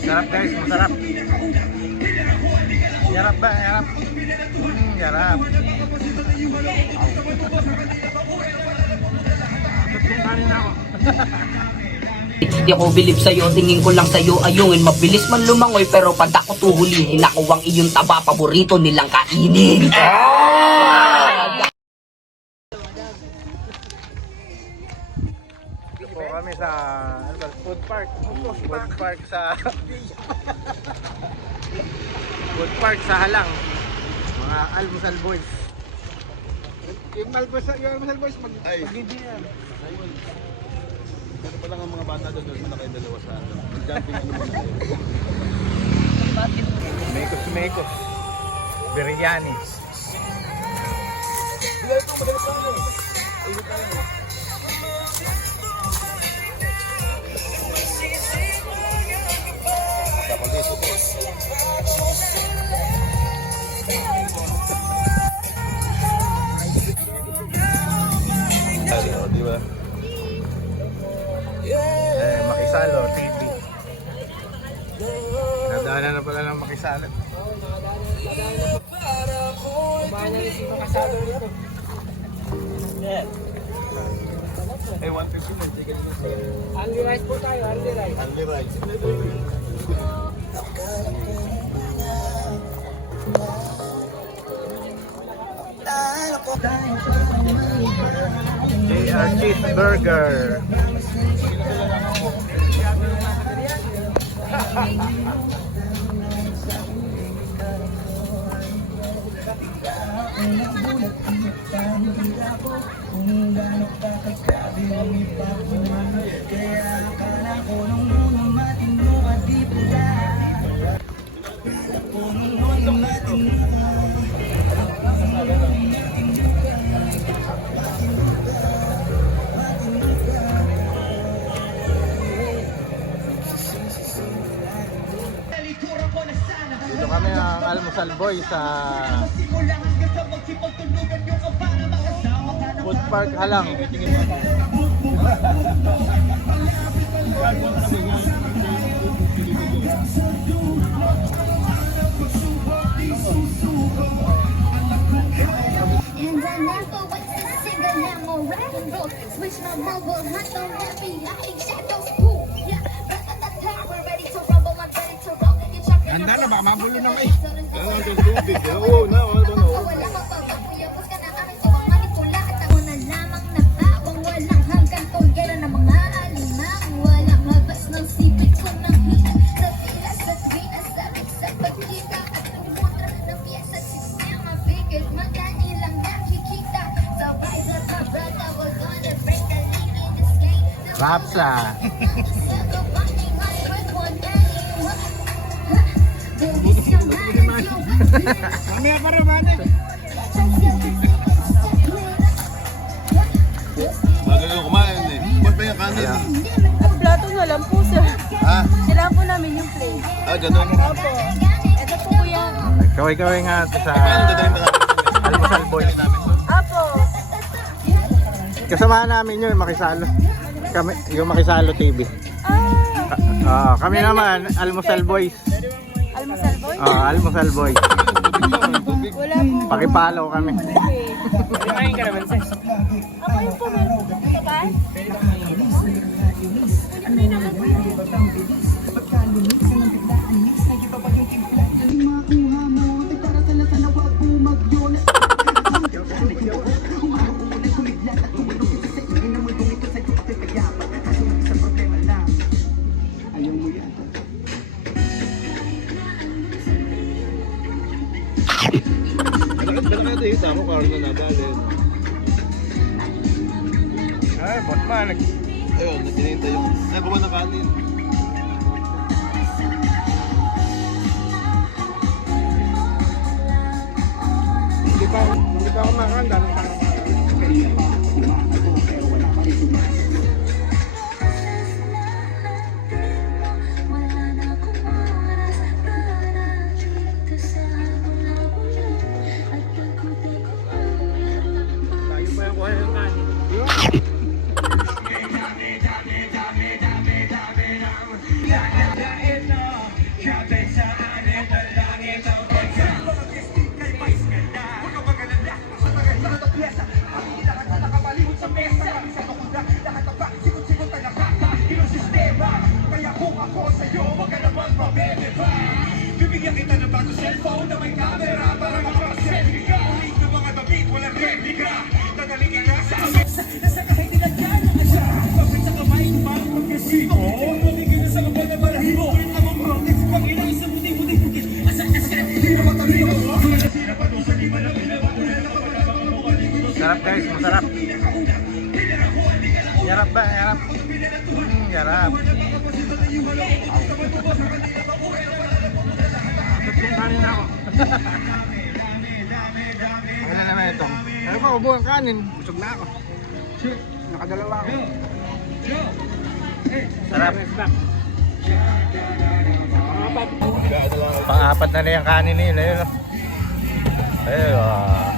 Sarap guys, masarap. Yarap ba? Yarap. Yarap. Hindi ako bilib sa'yo, tingin ko lang sa'yo ayungin. Mabilis man lumangoy pero pag ako tuhulihin, ako ang iyong taba, paborito nilang kainin. Dito po kami sa ano ba, food park. Food park sa food park sa Halang. Mga almusal boys. Yung almusal boys mag-hindi yan. Pero pa lang ang mga bata doon na kayo dalawa sa jumping ano ba na Mekos. Biryani. di ba? Makisalo TV. Nadaanan na pala ng Makisalo. Kumain na rin si Makasalo nito. Eh, 150 na. Only rice po tayo, only rice. Only rice. JR Cheeseburger. Dito kami ang almusal boy sa food park Halang. And I never went to single now more radical. Switch my mobile, hunt on happy, like shadows. Ooh, yeah, we're ready to rumble, I'm ready to roll. You chop your Handa na ba? Mabulo na kayo. Ano ang tubig? Oo, na. wala ka pa pagkuyabos ka na aking suwang manipula. At ako na lamang nakawang walang hanggang tunggera ng mga alimang. Walang habas ng sipit ko ng hina. Sa tila, sa tuwina, sa sa pagkita. At ang muna ng piyesa, sistema, figures, madali lang nakikita. Sabay sa kabrata, we're gonna break the lead in this game. Rapsa. Mamaya pa rin man. Bago yung kumain eh. Ba't ba yung kanin? Ang plato na lang po, sir. Ha? Sila po namin yung plate. Ah, ganun. Opo. Ito po yan. Kaway-kaway nga sa Paano dadalhin ba natin? almusal boy. Opo. Kasamahan namin yun, Makisalo. Kami, yung Makisalo TV. Kami naman, almusal boys. Almusal boy? Almusal boys. Wala po. Pakipalo kami. Okay. Kumain ka naman, sis. Ako yung po, meron po. Ito ba? Bakit kaya tayo tamo karoon na nadalhin? Ay, botman. Ayun, natinintay yung... Ay, kuha ng kanin. Hindi pa ako makakan, daming tanong. Tayo pa yung kuha ng kanin. guys, masarap. Yarap ba? Yarap. Yarap. Ito kanin ako. Wala naman ito. Ano pa, ubo ang kanin. Busog na ako. Nakadalawa ako. Sarap. Pang-apat na yung kanin nila yun. Ayun.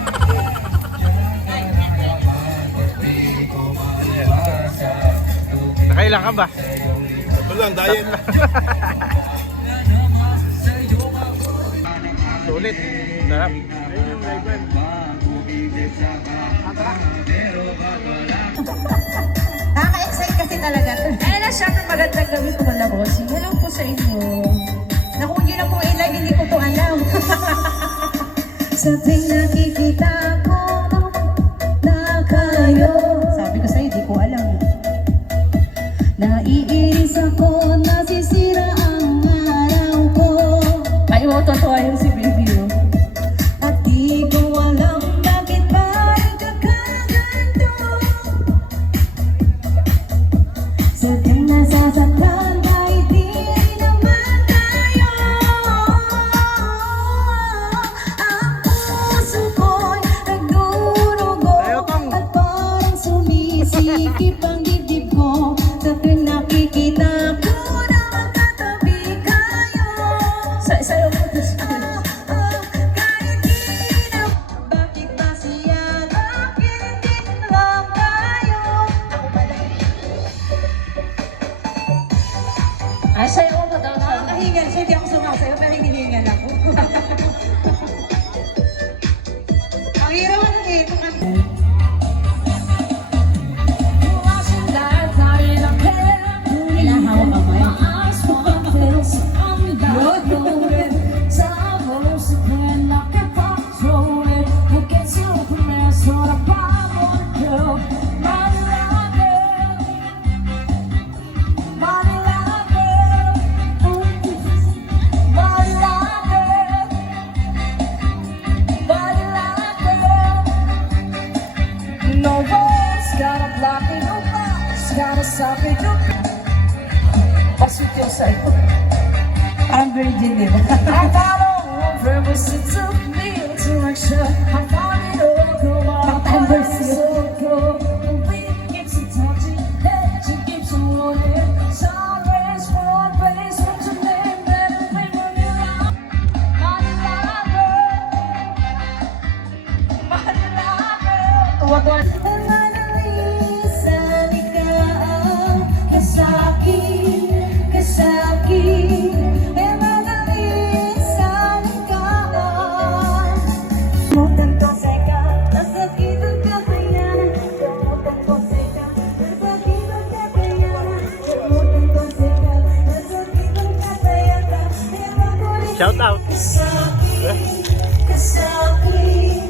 Nakailan ka ba? Ito lang, diet. Sulit. Sarap. Nakaka-excite kasi talaga to. Ayun na, syempre magandang gabi po mga bossing. Hello po sa inyo. Na kung yun na po ilag, hindi ko po alam. Sa tuwing nakikita ko na kayo. Sabi ko sa'yo, hindi ko alam. Naiinis ako, nasisira ang araw ko. Ay, totoo yun si baby, oh. At di ko alam bakit ba nagkakaganto. Sadyang nasasaktan kahit di naman tayo. Ang puso ko'y nagdurugo at parang sumisikip ang dibdib ko. Sa tuwing nakikita ko na magkatabi kayo. Sa'yo mo ito siya. Kahit di na bakit ba siya bakit di lang tayo. Ako pala. Sa'yo mo daw. Nakakahingal siya. Hindi ako sumasayo pero hinihingal ako. Ang hirap ng ito kasi. Hinahawa ka ba? No one's gotta block it, no one's gotta stop it, no. Pasok yung sa'yo. Parang virgin, di ba? I follow on purpose, it took me into action. I found it all, girl, my heart is so cold. The beat keeps on touching, energy keeps on rolling. Sirens, one place, what's your name? Better play money loud. Money loud, girl. Money loud, girl. Tuwag-tuwag. Shout out. Kasaki,